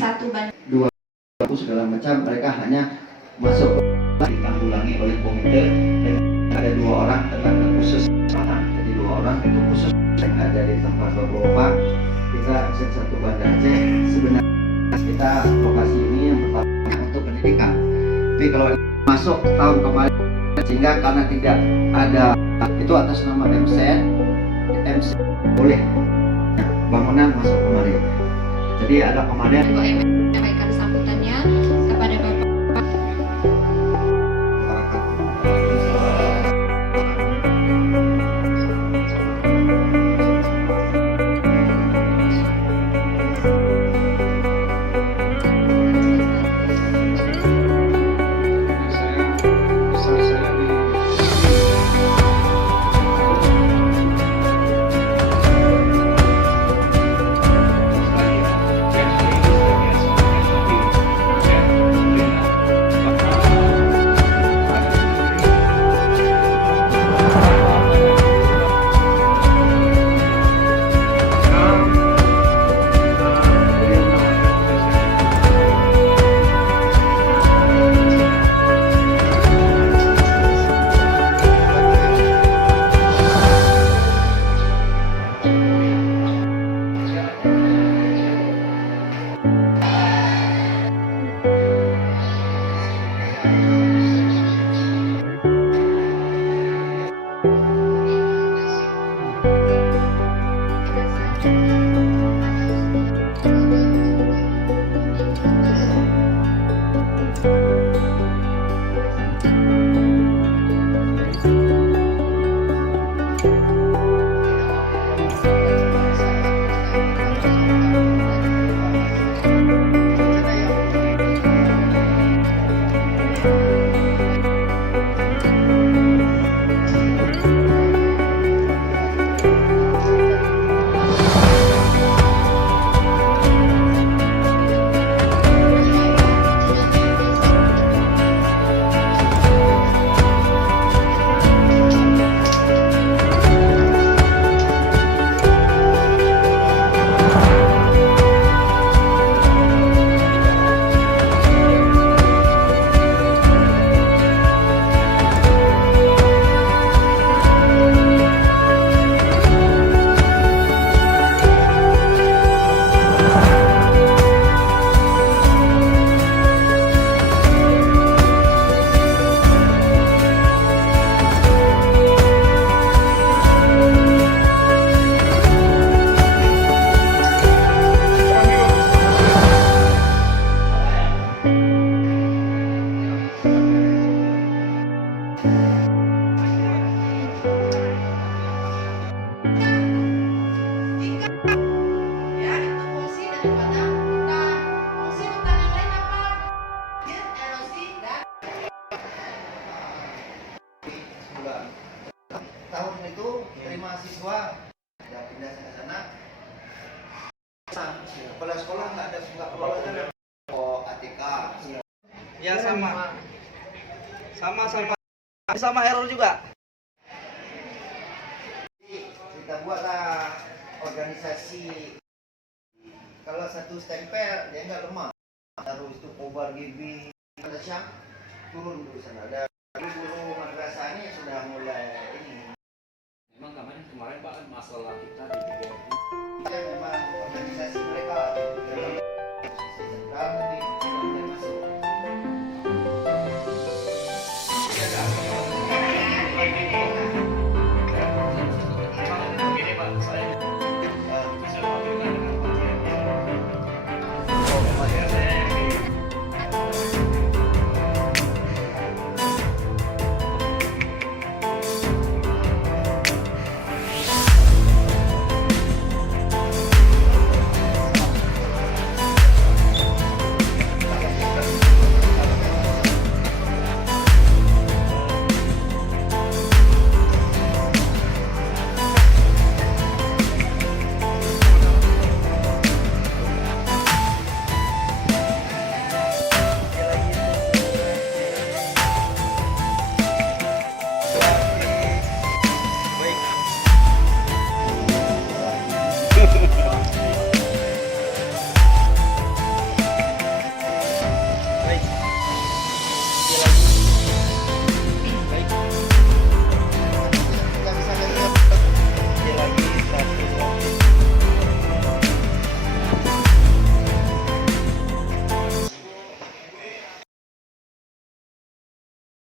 satu bandar dua segala macam, mereka hanya masuk ditanggulangi oleh komite dan ada 2 orang tenaga khusus sana. Jadi 2 orang itu khusus yang ada di tempat beberapa. Kita satu Banda Aceh. Sebenarnya kita lokasi ini yang pertama untuk pendidikan, tapi kalau masuk tahun kemarin sehingga karena tidak ada itu atas nama MC boleh bangunan masuk kemarin. Jadi ada kemarin menyampaikan sambutannya kepada Bapak. tahun itu terima siswa dan pindah ke sana. Kepala sekolah nggak ada ATK. Ya sama error juga. Kita buatlah organisasi. Kalau satu stempel dia nggak lemah. Harus itu kobar GB ada siang turun dulu sana. Ada guru madrasah ini sudah mulai ini. Memang kemarin Pak masalah kita di